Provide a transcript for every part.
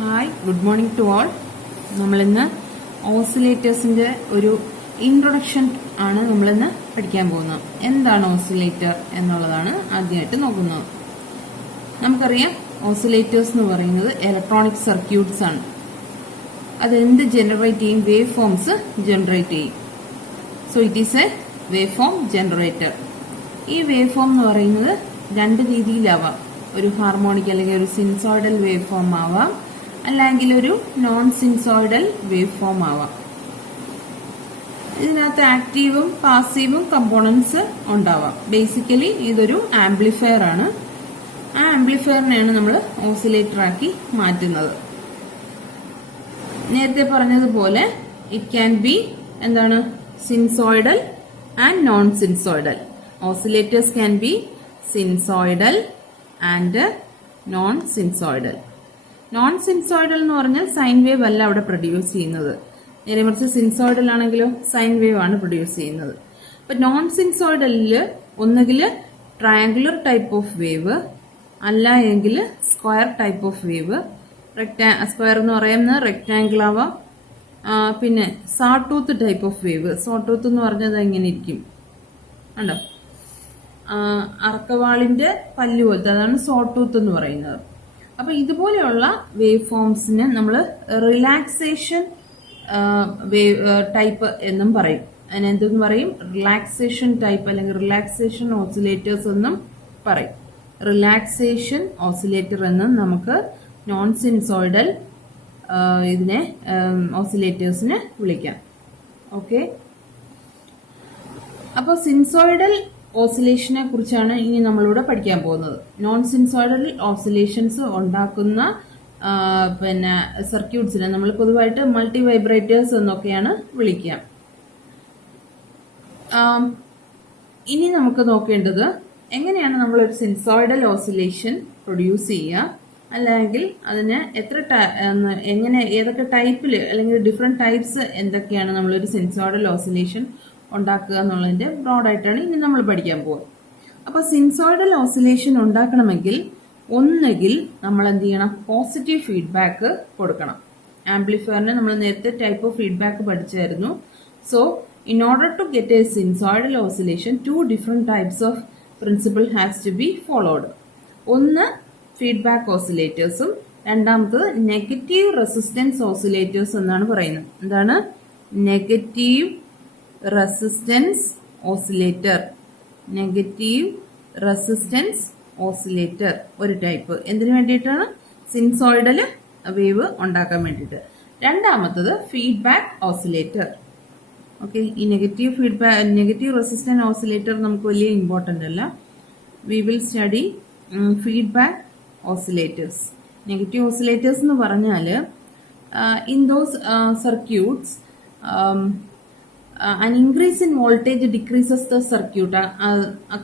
Hi, good morning to all. നമ്മളിന്ന് ഓസിലേറ്റേഴ്സിന്റെ ഒരു ഇൻട്രൊഡക്ഷൻ ആണ് നമ്മളിന്ന് പഠിക്കാൻ പോകുന്നത്. എന്താണ് ഓസിലേറ്റർ എന്നുള്ളതാണ് ആദ്യമായിട്ട് നോക്കുന്നത്. നമുക്കറിയാം ഓസിലേറ്റേഴ്സ് എന്ന് പറയുന്നത് ഇലക്ട്രോണിക് സർക്യൂട്ട്സ് ആണ്. അത് എന്ത് ജനറേറ്റ് ചെയ്യും? വേവ് ഫോംസ് ജനറേറ്റ് ചെയ്യും. So it is A wave form generator. ഈ വേവ് ഫോം എന്ന് പറയുന്നത് രണ്ട് രീതിയിലാവാം. ഒരു ഹാർമോണിക് അല്ലെങ്കിൽ ഒരു സിൻസോയിഡൽ വേവ് ഫോം ആവാം, അല്ലെങ്കിൽ ഒരു നോൺ സിൻസോയിഡൽ വേവ് ഫോം ആവാം. ഇതിനകത്ത് ആക്റ്റീവും പാസീവും കമ്പോണൻസ് ഉണ്ടാവാം. ബേസിക്കലി ഇതൊരു ആംപ്ലിഫയർ ആണ്. ആ ആംപ്ലിഫയറിനെയാണ് നമ്മൾ ഓസിലേറ്റർ ആക്കി മാറ്റുന്നത്. നേരത്തെ പറഞ്ഞതുപോലെ ഇറ്റ് ക്യാൻ ബി എന്താണ് sinusoidal and non sinusoidal. Oscillators can be sinusoidal and non sinusoidal. Non sinusoidal എന്ന് പറഞ്ഞാൽ സൈൻ വേവ് അല്ല അവിടെ പ്രൊഡ്യൂസ് ചെയ്യുന്നത്. നേരെ മറിച്ച് സിൻസോയിഡൽ ആണെങ്കിലോ സൈൻ വേവ് ആണ് പ്രൊഡ്യൂസ് ചെയ്യുന്നത്. അപ്പൊ നോൺ സിൻസോയിഡലിൽ ഒന്നുകിൽ ട്രയാങ്കുലർ ടൈപ്പ് ഓഫ് വേവ്, അല്ല എങ്കിൽ square type of wave. Square എന്ന് പറയുന്നത് റെക്ടാങ്കിൾ ആവാം. പിന്നെ സാട്ടൂത്ത് ടൈപ്പ് ഓഫ് വേവ്. സാട്ടൂത്ത് എന്ന് പറഞ്ഞത് എങ്ങനെ ഇരിക്കും കണ്ടോ? അറക്കവാളിന്റെ പല്ല് പോലത്തെ, അതാണ് സോട്ടൂത്ത് എന്ന് പറയുന്നത്. അപ്പൊ ഇതുപോലെയുള്ള വേവ് ഫോംസിന് നമ്മൾ റിലാക്സേഷൻ വേവ് ടൈപ്പ് എന്നും പറയും. അതിനെന്തെന്ന് പറയും? റിലാക്സേഷൻ ടൈപ്പ് അല്ലെങ്കിൽ റിലാക്സേഷൻ ഓസിലേറ്റേഴ്സ് എന്നും പറയും. റിലാക്സേഷൻ ഓസിലേറ്റർ എന്നും നമുക്ക് നോൺ സിൻസോയിഡൽ ഇതിനെ ഓസിലേറ്റേഴ്സിനെ വിളിക്കാം. ഓക്കെ, അപ്പോൾ സിൻസോയിഡൽ ഓസിലേഷനെ കുറിച്ചാണ് ഇനി നമ്മളിവിടെ പഠിക്കാൻ പോകുന്നത്. നോൺ സിൻസോയിഡൽ ഓസിലേഷൻസ് ഉണ്ടാക്കുന്ന പിന്നെ സർക്യൂട്ട്സിനെ നമ്മൾ പൊതുവായിട്ട് മൾട്ടി വൈബ്രേറ്റേഴ്സ് എന്നൊക്കെയാണ് വിളിക്കുക. ഇനി നമുക്ക് നോക്കേണ്ടത് എങ്ങനെയാണ് നമ്മളൊരു സിൻസോയിഡൽ ഓസിലേഷൻ പ്രൊഡ്യൂസ് ചെയ്യുക, അല്ലെങ്കിൽ അതിന് ഏതൊക്കെ ടൈപ്പിൽ അല്ലെങ്കിൽ ഡിഫറെന്റ് ടൈപ്സ് എന്തൊക്കെയാണ് നമ്മളൊരു സിൻസോയിഡൽ ഓസിലേഷൻ ഉണ്ടാക്കുക എന്നുള്ളതിന്റെ ബ്രോഡായിട്ടാണ് ഇനി നമ്മൾ പഠിക്കാൻ പോകുന്നത്. അപ്പൊ സിൻസോയിഡൽ ഓസിലേഷൻ ഉണ്ടാക്കണമെങ്കിൽ ഒന്നുകിൽ നമ്മൾ എന്ത് ചെയ്യണം? പോസിറ്റീവ് ഫീഡ്ബാക്ക് കൊടുക്കണം. ആംപ്ലിഫയറിന് നമ്മൾ നേരത്തെ ടൈപ്പ് ഓഫ് ഫീഡ്ബാക്ക് പഠിച്ചായിരുന്നു. So in order to get a sinusoidal oscillation, two different types of principle has to be followed. ഒന്ന് ഫീഡ്ബാക്ക് ഓസിലേറ്റേഴ്സും രണ്ടാമത്തത് നെഗറ്റീവ് റെസിസ്റ്റൻസ് ഓസിലേറ്റേഴ്സ് എന്നാണ് പറയുന്നത്. എന്താണ് negative resistance oscillator? Negative resistance oscillator ഒരു ടൈപ്പ്. എന്തിനു വേണ്ടിയിട്ടാണ്? സിൻസോയിഡൽ വേവ് ഉണ്ടാക്കാൻ വേണ്ടിയിട്ട്. രണ്ടാമത്തത് ഫീഡ്ബാക്ക് ഓസിലേറ്റർ. ഓക്കെ, ഈ നെഗറ്റീവ് റെസിസ്റ്റൻസ് ഓസിലേറ്റർ നമുക്ക് വലിയ ഇമ്പോർട്ടന്റ് അല്ല. We will study feedback oscillators. Negative oscillators എന്ന് പറഞ്ഞാൽ in those circuits an increase in voltage decreases the circuit,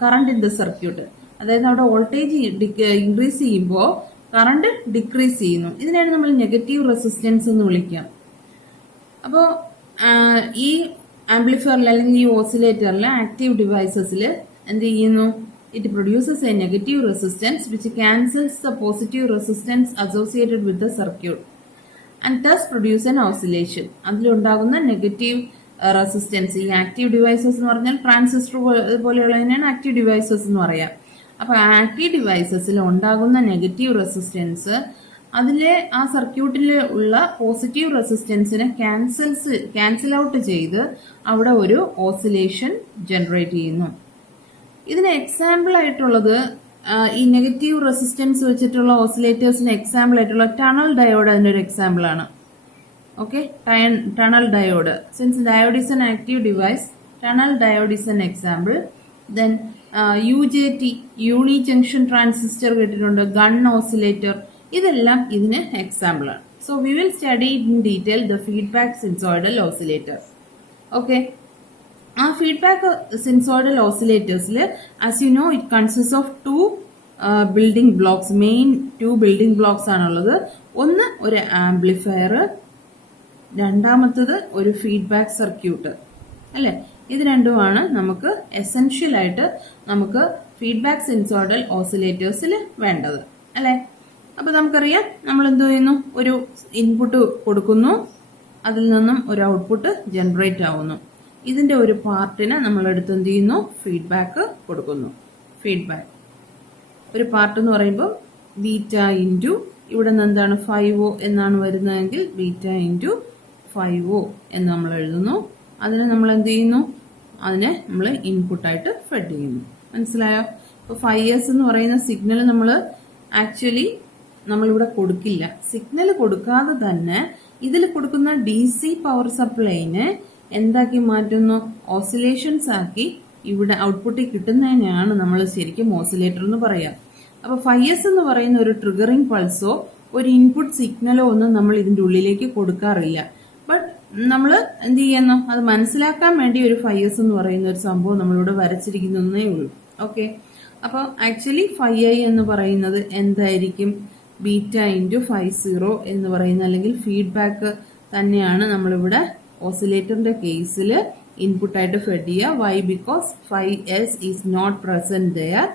current in the circuit. അതായത് അവിടെ വോൾട്ടേജ് ഇൻക്രീസ് ചെയ്യുമ്പോൾ കറണ്ട് ഡിക്രീസ് ചെയ്യുന്നു. ഇതിനാണ് നമ്മൾ നെഗറ്റീവ് റെസിസ്റ്റൻസ് എന്ന് വിളിക്കുക. അപ്പോൾ ഈ ആംപ്ലിഫയറിൽ അല്ലെങ്കിൽ ഈ ഓസിലേറ്ററിൽ ആക്റ്റീവ് ഡിവൈസസിൽ എന്ത് ചെയ്യുന്നു? It produces a negative resistance which cancels the positive resistance associated with the circuit and thus produce an oscillation. അതിലുണ്ടാകുന്ന നെഗറ്റീവ് റെസിസ്റ്റൻസ്, ഈ ആക്റ്റീവ് ഡിവൈസസ് എന്ന് പറഞ്ഞാൽ ട്രാൻസിസ്റ്റർ പോലെയുള്ളതിനാണ് ആക്റ്റീവ് ഡിവൈസസ് എന്ന് പറയാം. അപ്പൊ ആക്റ്റീവ് ഡിവൈസസിൽ ഉണ്ടാകുന്ന നെഗറ്റീവ് റെസിസ്റ്റൻസ് അതിലെ ആ സർക്യൂട്ടിൽ ഉള്ള പോസിറ്റീവ് റെസിസ്റ്റൻസിനെ ക്യാൻസൽ ഔട്ട് ചെയ്ത് അവിടെ ഒരു ഓസിലേഷൻ ജനറേറ്റ് ചെയ്യുന്നു. ഇതിന് എക്സാമ്പിൾ ആയിട്ടുള്ളത് ഈ നെഗറ്റീവ് റെസിസ്റ്റൻസ് വെച്ചിട്ടുള്ള ഓസിലേറ്റേഴ്സിന് എക്സാമ്പിൾ ആയിട്ടുള്ള ടണൽ ഡയോഡ് അതിന്റെ ഒരു എക്സാമ്പിൾ ആണ്. Okay, tunnel diode. Since diode is an active device, tunnel diode is an example. Then UJT, uni junction transistor കേട്ടിട്ടുണ്ട്, ഗൺ ഓസിലേറ്റർ, ഇതെല്ലാം ഇതിന് എക്സാമ്പിൾ ആണ്. So we will study in detail the feedback sinusoidal oscillator. Okay, ആ feedback sinusoidal ഓസിലേറ്റേഴ്സിൽ as you know it consists of two building blocks. Main two building blocks ആണുള്ളത്. ഒന്ന് ഒരു amplifier, രണ്ടാമത്തത് ഒരു ഫീഡ്ബാക്ക് സർക്യൂട്ട് അല്ലെ. ഇത് രണ്ടുമാണ് നമുക്ക് എസെൻഷ്യൽ ആയിട്ട് നമുക്ക് ഫീഡ്ബാക്ക് സിനുസോയിഡൽ ഓസിലേറ്റേഴ്സിൽ വേണ്ടത് അല്ലെ. അപ്പൊ നമുക്കറിയാം നമ്മൾ എന്ത് ചെയ്യുന്നു, ഒരു ഇൻപുട്ട് കൊടുക്കുന്നു, അതിൽ നിന്നും ഒരു ഔട്ട്പുട്ട് ജനറേറ്റ് ആവുന്നു. ഇതിന്റെ ഒരു പാർട്ടിന് നമ്മൾ എടുത്ത് എന്ത് ചെയ്യുന്നു, ഫീഡ്ബാക്ക് കൊടുക്കുന്നു. ഫീഡ്ബാക്ക് ഒരു പാർട്ട് എന്ന് പറയുമ്പോൾ ബീറ്റ ഇൻറ്റു ഇവിടെ നിന്ന് എന്താണ് 5O എന്നാണ് വരുന്നതെങ്കിൽ ബീറ്റ ഇൻറ്റു 5O എന്ന് നമ്മൾ എഴുതുന്നു. അതിനെ നമ്മൾ എന്ത് ചെയ്യുന്നു, അതിനെ നമ്മൾ ഇൻപുട്ടായിട്ട് ഫെഡ് ചെയ്യുന്നു. മനസ്സിലായോ? ഇപ്പൊ 5S എന്ന് പറയുന്ന സിഗ്നൽ നമ്മൾ ആക്ച്വലി നമ്മളിവിടെ കൊടുക്കില്ല. സിഗ്നൽ കൊടുക്കാതെ തന്നെ ഇതിൽ കൊടുക്കുന്ന DC പവർ സപ്ലൈനെ എന്താക്കി മാറ്റുന്നു, ഓസിലേഷൻസ് ആക്കി ഇവിടെ ഔട്ട്പുട്ടിൽ കിട്ടുന്നതിനെയാണ് നമ്മൾ ശരിക്കും ഓസിലേറ്റർ എന്ന് പറയാം. അപ്പൊ 5S എന്ന് പറയുന്ന ഒരു ട്രിഗറിംഗ് പൾസോ ഒരു ഇൻപുട്ട് സിഗ്നലോ ഒന്നും നമ്മൾ ഇതിന്റെ ഉള്ളിലേക്ക് കൊടുക്കാറില്ല. ബട്ട് നമ്മൾ എന്ത് ചെയ്യുന്നു, അത് മനസ്സിലാക്കാൻ വേണ്ടി ഒരു 5S എന്ന് പറയുന്ന ഒരു സംഭവം നമ്മളിവിടെ വരച്ചിരിക്കുന്നേ ഉള്ളൂ. ഓക്കെ, അപ്പൊ ആക്ച്വലി 5I എന്ന് പറയുന്നത് എന്തായിരിക്കും, ബീറ്റ ഇൻറ്റു 50 എന്ന് പറയുന്ന അല്ലെങ്കിൽ ഫീഡ്ബാക്ക് തന്നെയാണ് നമ്മളിവിടെ ഓസിലേറ്ററിന്റെ കേസിൽ ഇൻപുട്ടായിട്ട് ഫെഡ് ചെയ്യുക. Why? Because 5S is not present there.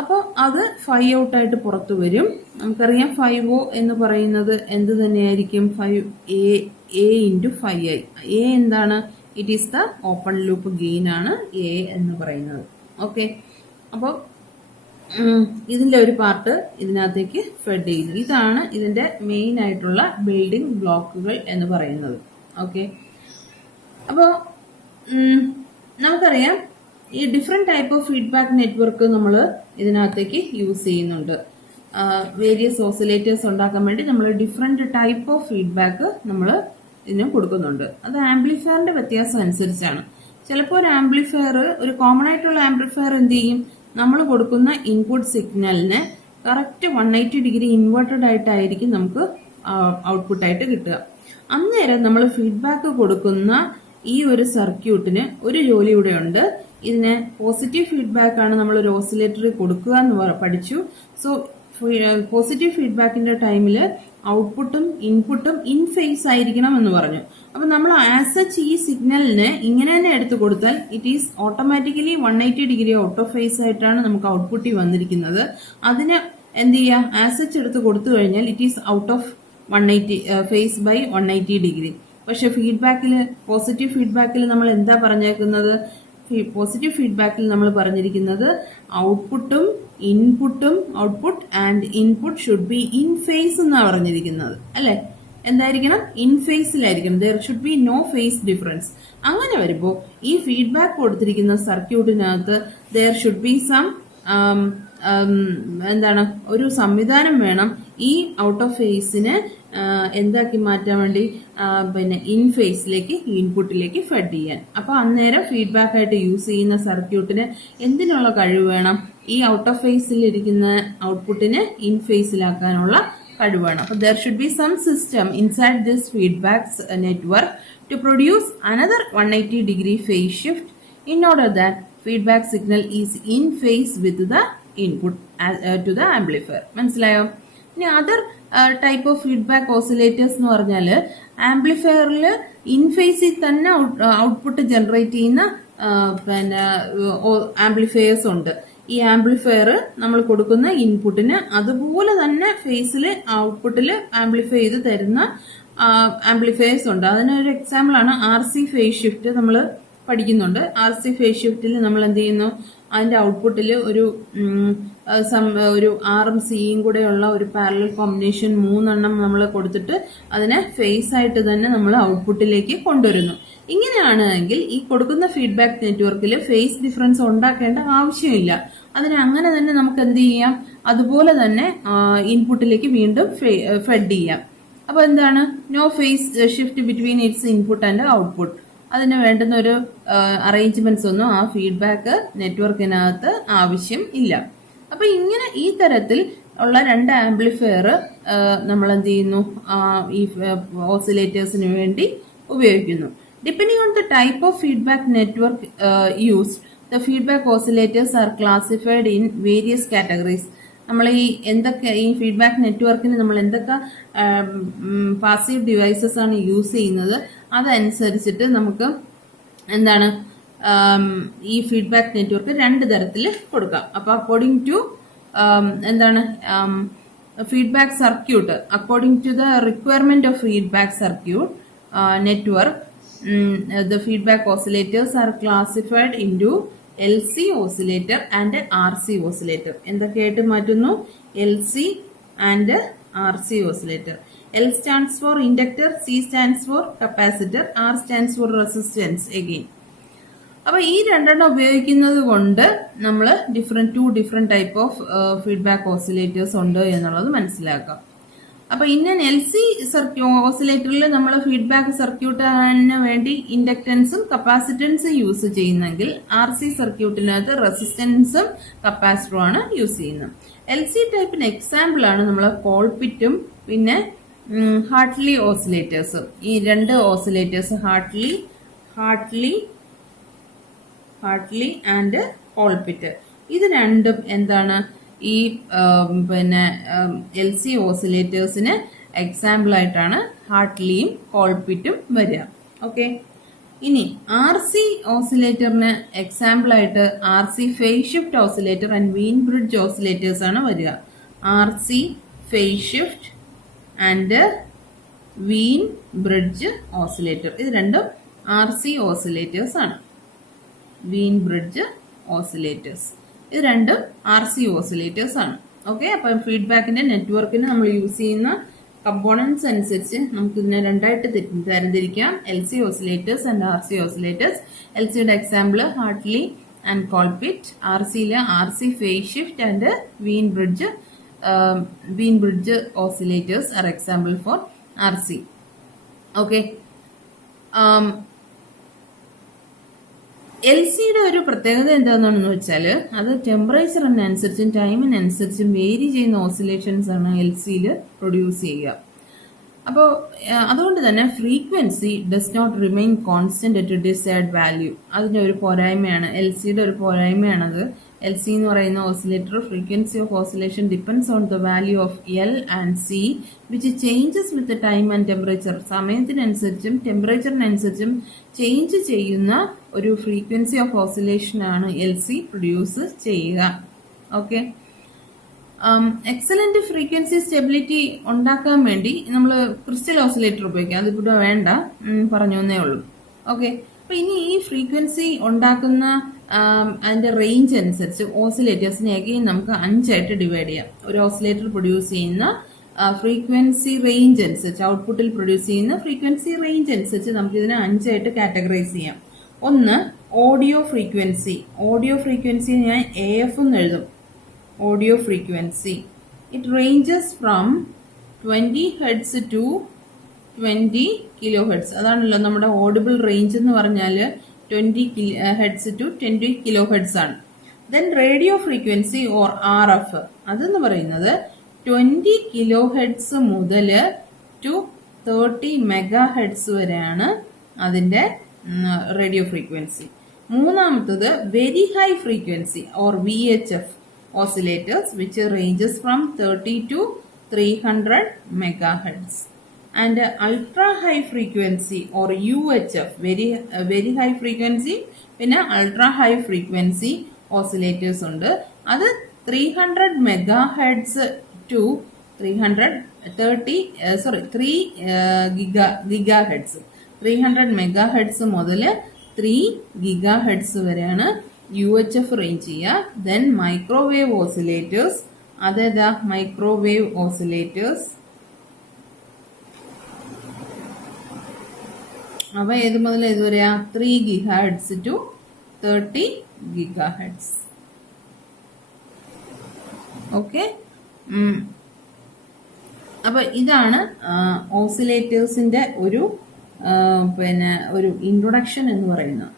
അപ്പോൾ അത് 5 ഔട്ട് ആയിട്ട് പുറത്തു വരും. നമുക്കറിയാം 5O എന്ന് പറയുന്നത് എന്ത് തന്നെയായിരിക്കും, 5A ഇൻറ്റു 5I. എ എന്താണ്, it is the open loop gain ആണ് എ എന്ന് പറയുന്നത്. ഓക്കെ, അപ്പോൾ ഇതിന്റെ ഒരു പാർട്ട് ഇതിനകത്തേക്ക് ഫെഡ് ചെയ്യുന്നു. ഇതാണ് ഇതിന്റെ മെയിൻ ആയിട്ടുള്ള ബിൽഡിംഗ് ബ്ലോക്കുകൾ എന്ന് പറയുന്നത്. ഓക്കെ, അപ്പോൾ നമുക്കറിയാം ഈ different type of feedback network നമ്മൾ ഇതിനകത്തേക്ക് യൂസ് ചെയ്യുന്നുണ്ട്. വേരിയസ് ഓസിലേറ്റേഴ്സ് ഉണ്ടാക്കാൻ വേണ്ടി നമ്മൾ ഡിഫറെന്റ് ടൈപ്പ് ഓഫ് ഫീഡ്ബാക്ക് നമ്മൾ ഇതിന് കൊടുക്കുന്നുണ്ട്. അത് ആംപ്ലിഫയറിന്റെ വ്യത്യാസം അനുസരിച്ചാണ്. ചിലപ്പോൾ ഒരു ആംപ്ലിഫയർ, ഒരു കോമൺ ആയിട്ടുള്ള ആംപ്ലിഫയർ എന്ത് ചെയ്യും, നമ്മൾ കൊടുക്കുന്ന ഇൻപുട്ട് സിഗ്നലിന് കറക്റ്റ് 180 ഡിഗ്രി ഇൻവേർട്ടഡ് ആയിട്ടായിരിക്കും നമുക്ക് ഔട്ട്പുട്ടായിട്ട് കിട്ടുക. അന്നേരം നമ്മൾ ഫീഡ്ബാക്ക് കൊടുക്കുന്ന ഈ ഒരു സർക്യൂട്ടിന് ഒരു ജോലി ഇവിടെ ഉണ്ട്. ഇതിന് പോസിറ്റീവ് ഫീഡ്ബാക്ക് ആണ് നമ്മൾ ഒരു ഓസിലേറ്ററിൽ കൊടുക്കുക എന്ന് പഠിച്ചു. സോ പോസിറ്റീവ് ഫീഡ്ബാക്കിന്റെ ടൈമിൽ ഔട്ട്പുട്ടും ഇൻപുട്ടും ഇൻ ഫേസ് ആയിരിക്കണം എന്ന് പറഞ്ഞു. അപ്പൊ നമ്മൾ ആസ് സച്ച് ഈ സിഗ്നലിന് ഇങ്ങനെ തന്നെ എടുത്തു കൊടുത്താൽ it is automatically 180 degree out of phase ആയിട്ടാണ് നമുക്ക് ഔട്ട്പുട്ടിൽ വന്നിരിക്കുന്നത്. അതിന് എന്ത് ചെയ്യുക, ആസ് സച്ച് എടുത്ത് കൊടുത്തു കഴിഞ്ഞാൽ it is out of 180 phase by 180 degree. പക്ഷെ ഫീഡ്ബാക്കിൽ, പോസിറ്റീവ് ഫീഡ്ബാക്കിൽ നമ്മൾ എന്താ പറഞ്ഞേക്കുന്നത്, പോസിറ്റീവ് ഫീഡ്ബാക്കിൽ നമ്മൾ പറഞ്ഞിരിക്കുന്നത് ഔട്ട്പുട്ടും ഇൻപുട്ടും, output and input should be in phase എന്നാണ് പറഞ്ഞിരിക്കുന്നത്, അല്ലെ? എന്തായിരിക്കണം, ഇൻ ഫേസിലായിരിക്കണം. There should be no phase difference. അങ്ങനെ വരുമ്പോൾ ഈ ഫീഡ്ബാക്ക് കൊടുത്തിരിക്കുന്ന സർക്യൂട്ടിനകത്ത് ദർ ഷുഡ് ബി സം എന്താണ്, ഒരു സംവിധാനം വേണം ഈ ഔട്ട് ഓഫ് ഫേസിനെ എന്താക്കി മാറ്റാൻ വേണ്ടി, പിന്നെ ഇൻ ഫേസിലേക്ക്, ഇൻപുട്ടിലേക്ക് ഫെഡ് ചെയ്യാൻ. അപ്പൊ അന്നേരം ഫീഡ്ബാക്ക് ആയിട്ട് യൂസ് ചെയ്യുന്ന സർക്യൂട്ടിന് എന്തിനുള്ള കഴിവ് വേണം, ഈ ഔട്ട് ഓഫ് ഫേസിൽ ഇരിക്കുന്ന ഔട്ട്പുട്ടിനെ ഇൻ ഫേസിലാക്കാനുള്ള കഴിവ് വേണം. അപ്പൊ there should be some system inside this feedback network to produce another 180 degree phase shift in order that feedback signal is in phase with the input to the amplifier. മനസ്സിലായോ? ഇനി other type of feedback oscillators എന്ന് പറഞ്ഞാൽ ആംപ്ലിഫയറിൽ in ഫേസിൽ തന്നെ output generate ചെയ്യുന്ന പിന്നെ amplifiers ഉണ്ട്. ഈ ആംപ്ലിഫയർ നമ്മൾ കൊടുക്കുന്ന ഇൻപുട്ടിന് അതുപോലെ തന്നെ ഫേസിൽ ഔട്ട്പുട്ടിൽ ആംപ്ലിഫൈ ചെയ്ത് തരുന്ന ആംപ്ലിഫയേഴ്സ് ഉണ്ട്. അതിനൊരു എക്സാമ്പിൾ ആണ് RC ഫേസ് ഷിഫ്റ്റ്. നമ്മൾ പഠിക്കുന്നുണ്ട്. RC ഫേസ് ഷിഫ്റ്റിൽ നമ്മൾ എന്ത് ചെയ്യുന്നു, അതിന്റെ ഔട്ട്പുട്ടിൽ ഒരു ആറും സിയും കൂടെയുള്ള ഒരു പാരലൽ കോമ്പിനേഷൻ 3 നമ്മൾ കൊടുത്തിട്ട് അതിനെ ഫേസ് ആയിട്ട് തന്നെ നമ്മൾ ഔട്ട്പുട്ടിലേക്ക് കൊണ്ടുവരുന്നു. ഇങ്ങനെയാണെങ്കിൽ ഈ കൊടുക്കുന്ന ഫീഡ്ബാക്ക് നെറ്റ്വർക്കിൽ ഫേസ് ഡിഫറൻസ് ഉണ്ടാക്കേണ്ട ആവശ്യമില്ല. അതിനെ അങ്ങനെ തന്നെ നമുക്ക് എന്ത് ചെയ്യാം, അതുപോലെ തന്നെ ഇൻപുട്ടിലേക്ക് വീണ്ടും ഫെഡ് ചെയ്യാം. അപ്പൊ എന്താണ്, no phase shift between its input and output. അതിന് വേണ്ടുന്ന ഒരു അറേഞ്ച്മെന്റ്സ് ഒന്നും ആ ഫീഡ്ബാക്ക് നെറ്റ്വർക്കിനകത്ത് ആവശ്യം ഇല്ല. അപ്പൊ ഇങ്ങനെ ഈ തരത്തിൽ ഉള്ള 2 ആംപ്ലിഫയർ നമ്മൾ എന്ത് ചെയ്യുന്നു, ഈ ഓസിലേറ്റേഴ്സിന് വേണ്ടി ഉപയോഗിക്കുന്നു. Depending on the type of feedback network used, the feedback oscillators R classified in various categories. നമ്മൾ ഈ ഫീഡ്ബാക്ക് നെറ്റ്വർക്കിന് നമ്മൾ എന്തൊക്കെ പാസീവ് ഡിവൈസസ് ആണ് യൂസ് ചെയ്യുന്നത് അതനുസരിച്ചിട്ട് നമുക്ക് എന്താണ് ഈ ഫീഡ്ബാക്ക് നെറ്റ്വർക്ക് 2 തരത്തിൽ കൊടുക്കാം. അപ്പൊ അക്കോർഡിംഗ് ടു എന്താണ് feedback circuit according to the requirement of feedback circuit network. The feedback oscillators are classified into LC oscillator and RC oscillator. എന്തൊക്കെയായിട്ട് മാറ്റുന്നു? LC and RC oscillator. L stands for inductor, C stands for capacitor, R stands for resistance again. അപ്പൊ ഈ രണ്ടെണ്ണം ഉപയോഗിക്കുന്നത് കൊണ്ട് നമ്മൾ two different type of feedback oscillators ഉണ്ട് എന്നുള്ളത് മനസ്സിലാക്കാം. അപ്പൊ ഇന്ന LC ഓസിലേറ്ററിൽ നമ്മൾ ഫീഡ്ബാക്ക് സർക്യൂട്ടിന് വേണ്ടി ഇൻഡക്ടൻസും കപ്പാസിറ്റൻസും യൂസ് ചെയ്യുന്നെങ്കിൽ RC സർക്യൂട്ടിനകത്ത് റെസിസ്റ്റൻസും കപ്പാസിറ്ററും ആണ് യൂസ് ചെയ്യുന്നത്. LC ടൈപ്പിന് എക്സാമ്പിൾ ആണ് നമ്മൾ കോൾപിറ്റും പിന്നെ ഹാർട്ട്ലി ഓസിലേറ്റേഴ്സും. ഈ രണ്ട് ഓസിലേറ്റേഴ്സ് ഹാർട്ട്ലി ആൻഡ് കോൾപിറ്റ്, ഇത് രണ്ടും എന്താണ് ഈ പിന്നെ LC ഓസിലേറ്റേഴ്സിന് എക്സാമ്പിൾ ആയിട്ടാണ് ഹാർട്ട്ലിയും കോൾപിറ്റും വരിക. ഓക്കെ, ഇനി RC ഓസിലേറ്ററിന് എക്സാമ്പിൾ ആയിട്ട് RC phase shift oscillator and Wien bridge oscillators ആണ് വരിക. RC phase shift and Wien bridge oscillator, ഇത് രണ്ടും RC ഓസിലേറ്റേഴ്സ് ആണ്. വീൻ ബ്രിഡ്ജ് ഓസിലേറ്റേഴ്സ്, ഇത് രണ്ടും RC ഓസിലേറ്റേഴ്സ് ആണ്. ഓക്കെ, അപ്പം ഫീഡ്ബാക്കിന്റെ നെറ്റ്വർക്കിന് നമ്മൾ യൂസ് ചെയ്യുന്ന കമ്പോണൻസ് അനുസരിച്ച് നമുക്ക് ഇതിനെ രണ്ടായിട്ട് തരംതിരിക്കാം. LC oscillators and RC oscillators. LCയുടെ എക്സാമ്പിൾ ഹാർട്ട്ലി ആൻഡ് കോൾപിറ്റ്. RCയിലെ RC phase shift and Wien bridge oscillators are example for RC. Okay, LCയുടെ ഒരു പ്രത്യേകത എന്താണെന്ന് വെച്ചാൽ അത് ടെമ്പറേച്ചറിനനുസരിച്ചും ടൈമിനനുസരിച്ചും വേരി ചെയ്യുന്ന ഓസിലേഷൻസ് ആണ് LCയിൽ പ്രൊഡ്യൂസ് ചെയ്യുക. അപ്പോൾ അതുകൊണ്ട് തന്നെ frequency does not remain constant at desired value. അതിന്റെ ഒരു പോരായ്മയാണ്, LCയുടെ ഒരു പോരായ്മയാണത്. LC എന്ന് പറയുന്ന oscillator frequency of oscillation depends on the value of L and C which changes with time and temperature. സമയത്തിനനുസരിച്ചും ടെമ്പറേച്ചറിനനുസരിച്ചും ചേഞ്ച് ചെയ്യുന്ന ഒരു ഫ്രീക്വൻസി ഓഫ് ഓസിലേഷൻ ആണ് LC പ്രൊഡ്യൂസ് ചെയ്യുക. ഓക്കെ, എക്സലന്റ് ഫ്രീക്വൻസി സ്റ്റെബിലിറ്റി ഉണ്ടാക്കാൻ വേണ്ടി നമ്മൾ ക്രിസ്റ്റൽ ഓസിലേറ്റർ ഉപയോഗിക്കാം. അതിവിടെ വേണ്ട, പറഞ്ഞു എന്നേ ഉള്ളൂ. ഓക്കെ, അപ്പൊ ഇനി ഈ ഫ്രീക്വൻസി ഉണ്ടാക്കുന്ന അതിന്റെ റേഞ്ച് അനുസരിച്ച് ഓസിലേറ്റേഴ്സിനെ അഗെയിൻ നമുക്ക് 5 ആയിട്ട് ഡിവൈഡ് ചെയ്യാം. ഒരു ഓസിലേറ്റർ പ്രൊഡ്യൂസ് ചെയ്യുന്ന ഫ്രീക്വൻസി റേഞ്ച് അനുസരിച്ച്, ഔട്ട്പുട്ടിൽ പ്രൊഡ്യൂസ് ചെയ്യുന്ന ഫ്രീക്വൻസി റേഞ്ച് അനുസരിച്ച് നമുക്ക് ഇതിനെ 5 ആയിട്ട് കാറ്റഗറൈസ് ചെയ്യാം. ഒന്ന് ഓഡിയോ ഫ്രീക്വൻസി. ഓഡിയോ ഫ്രീക്വൻസി ഞാൻ AF എന്ന് എഴുതും. Audio frequency it ranges from 20 Hz to 20 kHz. അതാണല്ലോ നമ്മുടെ ഓഡിബിൾ റേഞ്ച് എന്ന് പറഞ്ഞാൽ 20 Hz ടു 20 kHz ആണ്. Then radio frequency or RF, അതെന്ന് പറയുന്നത് 20 kHz മുതൽ ടു 30 MHz വരെയാണ് അതിന്റെ റേഡിയോ ഫ്രീക്വൻസി. മൂന്നാമത്തത് very high frequency or VHF oscillators which ranges from 30 to 300 MHz. And ultra high frequency or UHF, very high frequency പിന്നെ ultra high frequency oscillators ഉണ്ട്. അത് 300 MHz to 3 GHz. 300 MHz മുതൽ 3 GHz വരെയാണ് UHF range ചെയ്യുക. Then microwave oscillators, അതേതാ microwave oscillators. അവ ഏത് മുതൽ ഏത് വരെയാ? 3 GHz ടു 30 GHz. ഓക്കെ, അപ്പൊ ഇതാണ് ഓസിലേറ്റേഴ്സിന്റെ ഒരു ഇൻട്രൊഡക്ഷൻ എന്ന് പറയുന്നത്.